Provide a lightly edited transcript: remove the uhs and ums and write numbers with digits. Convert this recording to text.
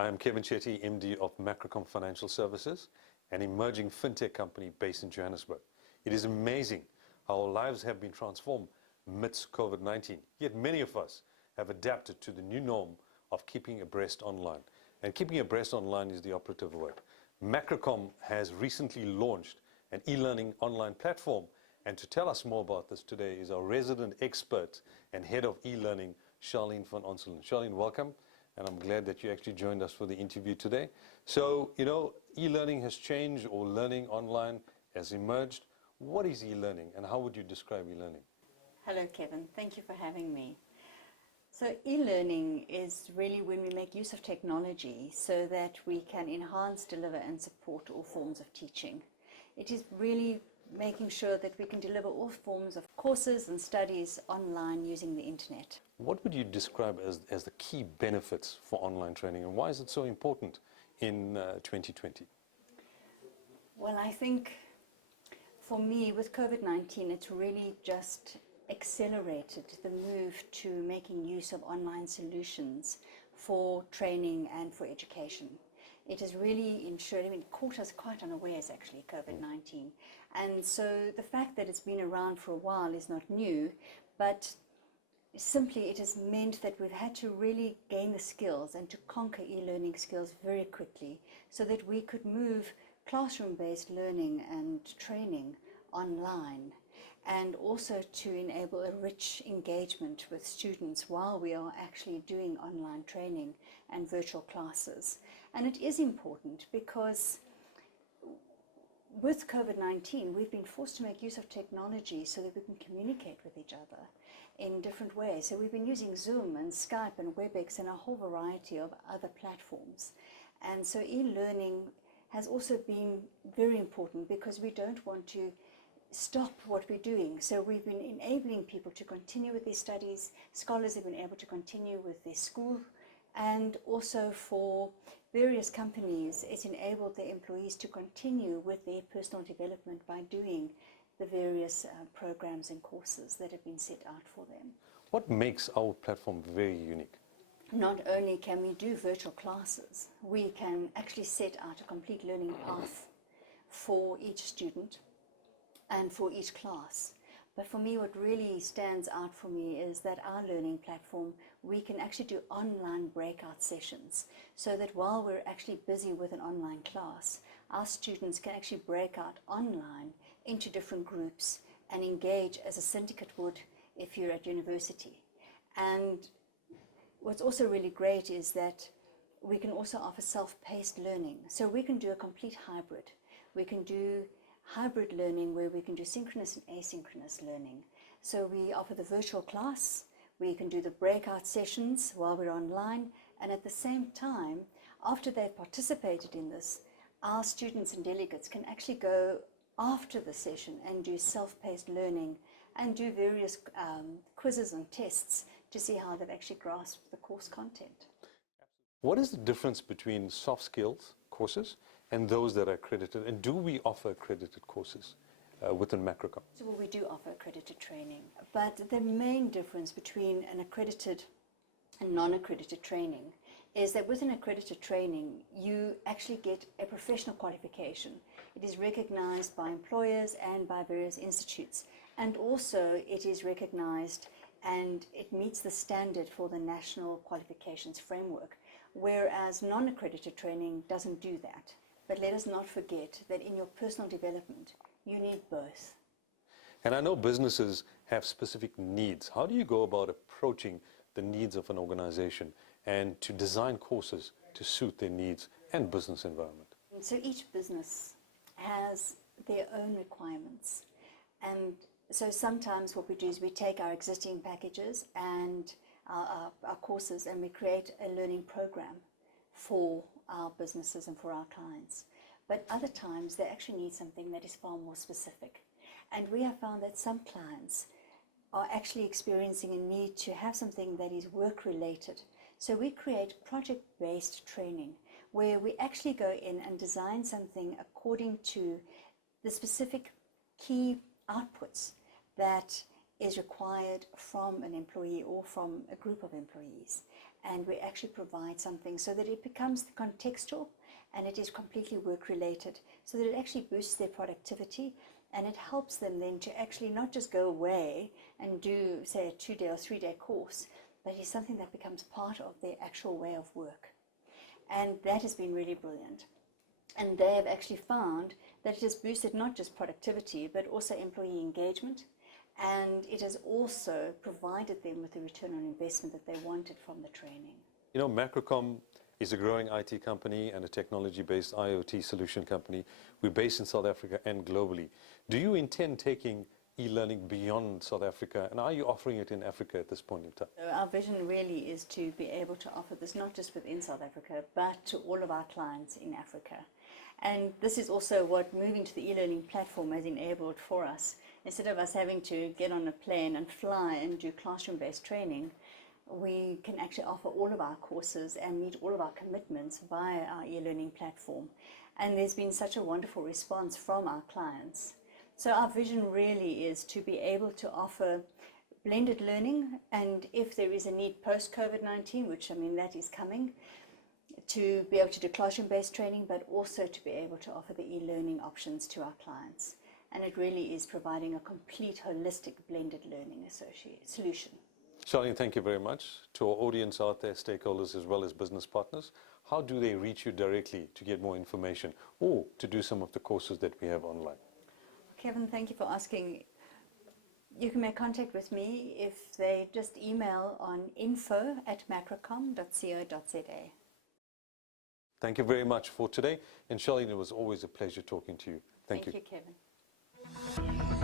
I am Kevin Chetty, MD of Macrocomm Financial Services, an emerging fintech company based in Johannesburg. It is amazing how our lives have been transformed amidst COVID-19, yet many of us have adapted to the new norm of keeping abreast online. And keeping abreast online is the operative word. Macrocomm has recently launched an e-learning online platform, and to tell us more about this today is our resident expert and head of e-learning, Charlene van Onselen. Charlene, welcome, and I'm glad that you actually joined us for the interview today. So, e-learning has changed, or learning online has emerged. What is e-learning, and how would you describe e-learning? Hello, Kevin. Thank you for having me. So e-learning is really when we make use of technology so that we can enhance, deliver and support all forms of teaching. It is really making sure that we can deliver all forms of courses and studies online using the internet. What would you describe as the key benefits for online training, and why is it so important in 2020? Well, I think for me with COVID-19 it's really just accelerated the move to making use of online solutions for training and for education. It has really ensured, it caught us quite unawares actually, COVID-19. And so the fact that it's been around for a while is not new, but simply it has meant that we've had to really gain the skills and to conquer e-learning skills very quickly so that we could move classroom-based learning and training online, and also to enable a rich engagement with students while we are actually doing online training and virtual classes. And it is important because with COVID-19 we've been forced to make use of technology so that we can communicate with each other in different ways. So we've been using Zoom and Skype and WebEx and a whole variety of other platforms. And so e-learning has also been very important because we don't want to stop what we're doing. So we've been enabling people to continue with their studies. Scholars have been able to continue with their school, and also for various companies it's enabled their employees to continue with their personal development by doing the various programs and courses that have been set out for them. What makes our platform very unique? Not only can we do virtual classes, we can actually set out a complete learning path for each student and for each class. But for me, what really stands out for me is that our learning platform, we can actually do online breakout sessions so that while we're actually busy with an online class, our students can actually break out online into different groups and engage as a syndicate would if you're at university. And what's also really great is that we can also offer self-paced learning. So we can do a complete hybrid. We can do hybrid learning where we can do synchronous and asynchronous learning. So we offer the virtual class, we can do the breakout sessions while we're online, and at the same time, after they've participated in this, our students and delegates can actually go after the session and do self-paced learning and do various quizzes and tests to see how they've actually grasped the course content. What is the difference between soft skills courses and those that are accredited, and do we offer accredited courses within Macrocomm? So well, we do offer accredited training, but the main difference between an accredited and non-accredited training is that with an accredited training you actually get a professional qualification. It is recognized by employers and by various institutes, and also it is recognized and it meets the standard for the National Qualifications Framework, whereas non-accredited training doesn't do that. But let us not forget that in your personal development, you need both. And I know businesses have specific needs. How do you go about approaching the needs of an organization and to design courses to suit their needs and business environment? So each business has their own requirements. And so sometimes what we do is we take our existing packages and our courses and we create a learning program for our businesses and for our clients. But other times they actually need something that is far more specific. And we have found that some clients are actually experiencing a need to have something that is work-related. So we create project-based training where we actually go in and design something according to the specific key outputs that is required from an employee or from a group of employees. and we actually provide something so that it becomes contextual and it is completely work related, so that it actually boosts their productivity, and it helps them then to actually not just go away and do, say, a 2-day or 3-day course, but it's something that becomes part of their actual way of work. And that has been really brilliant. And they have actually found that it has boosted not just productivity, but also employee engagement. And it has also provided them with the return on investment that they wanted from the training. You know, Macrocomm is a growing IT company and a technology-based IoT solution company. We're based in South Africa and globally. Do you intend taking e-learning beyond South Africa, and are you offering it in Africa at this point in time? Our vision really is to be able to offer this not just within South Africa, but to all of our clients in Africa. And this is also what moving to the e-learning platform has enabled for us. Instead of us having to get on a plane and fly and do classroom-based training, we can actually offer all of our courses and meet all of our commitments via our e-learning platform. And there's been such a wonderful response from our clients. So our vision really is to be able to offer blended learning, and if there is a need post-COVID-19, which I mean that is coming, to be able to do classroom-based training, but also to be able to offer the e-learning options to our clients. And it really is providing a complete holistic blended learning solution. Charlene, thank you very much. To our audience out there, stakeholders as well as business partners, how do they reach you directly to get more information or to do some of the courses that we have online? Kevin, thank you for asking. You can make contact with me if they just email on info@macrocomm.co.za. Thank you very much for today. And Charlene, it was always a pleasure talking to you. Thank you. Thank you, Kevin.